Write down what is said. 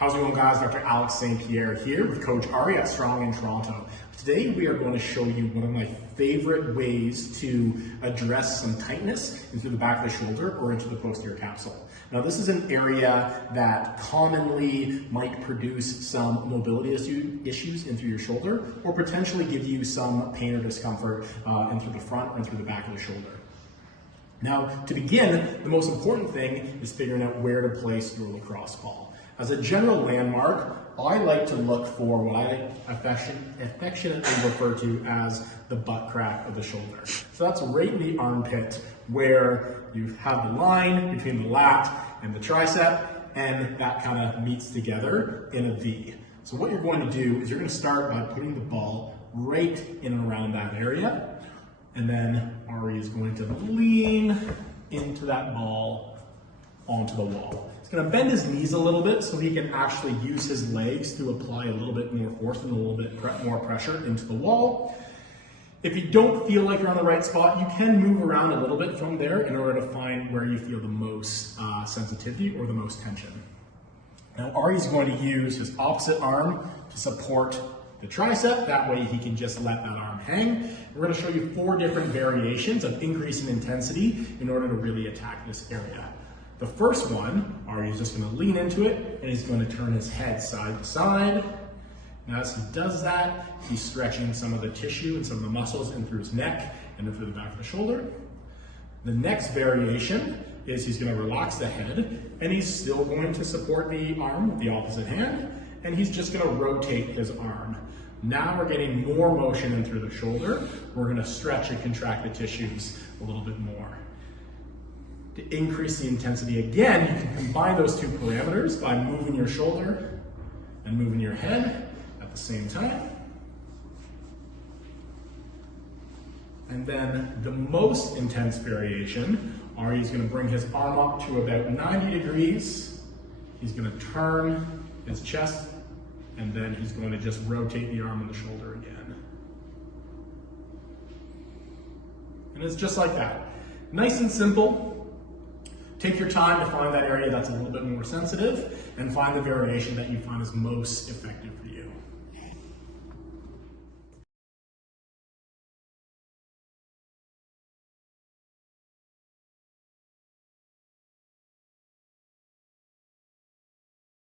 How's it going, guys? Dr. Alex St.Pierre here with Coach Ari at Strong in Toronto. Today we are going to show you one of my favorite ways to address some tightness into the back of the shoulder or into the posterior capsule. Now, this is an area that commonly might produce some mobility issues in through your shoulder, or potentially give you some pain or discomfort in through the front or in through the back of the shoulder. Now, to begin, the most important thing is figuring out where to place your lacrosse ball. As a general landmark, I like to look for what I affectionately refer to as the butt crack of the shoulder. So that's right in the armpit, where you have the line between the lat and the tricep, and that kind of meets together in a V. So what you're going to do is you're going to start by putting the ball right in and around that area, and then Ari is going to lean into that ball onto the wall. He's going to bend his knees a little bit so he can actually use his legs to apply a little bit more force and a little bit more pressure into the wall. If you don't feel like you're on the right spot, you can move around a little bit from there in order to find where you feel the most sensitivity or the most tension. Now, Ari's going to use his opposite arm to support the tricep. That way he can just let that arm hang. We're going to show you 4 different variations of increasing intensity in order to really attack this area. The first one, Ari is just going to lean into it, and he's going to turn his head side to side. Now, as he does that, he's stretching some of the tissue and some of the muscles in through his neck and in through the back of the shoulder. The next variation is he's going to relax the head, and he's still going to support the arm with the opposite hand, and he's just going to rotate his arm. Now we're getting more motion in through the shoulder. We're going to stretch and contract the tissues a little bit more. To increase the intensity again, you can combine those 2 parameters by moving your shoulder and moving your head at the same time. And then the most intense variation, Ari is going to bring his arm up to about 90 degrees. He's going to turn his chest, and then he's going to just rotate the arm and the shoulder again. And it's just like that. Nice and simple. Take your time to find that area that's a little bit more sensitive and find the variation that you find is most effective for you.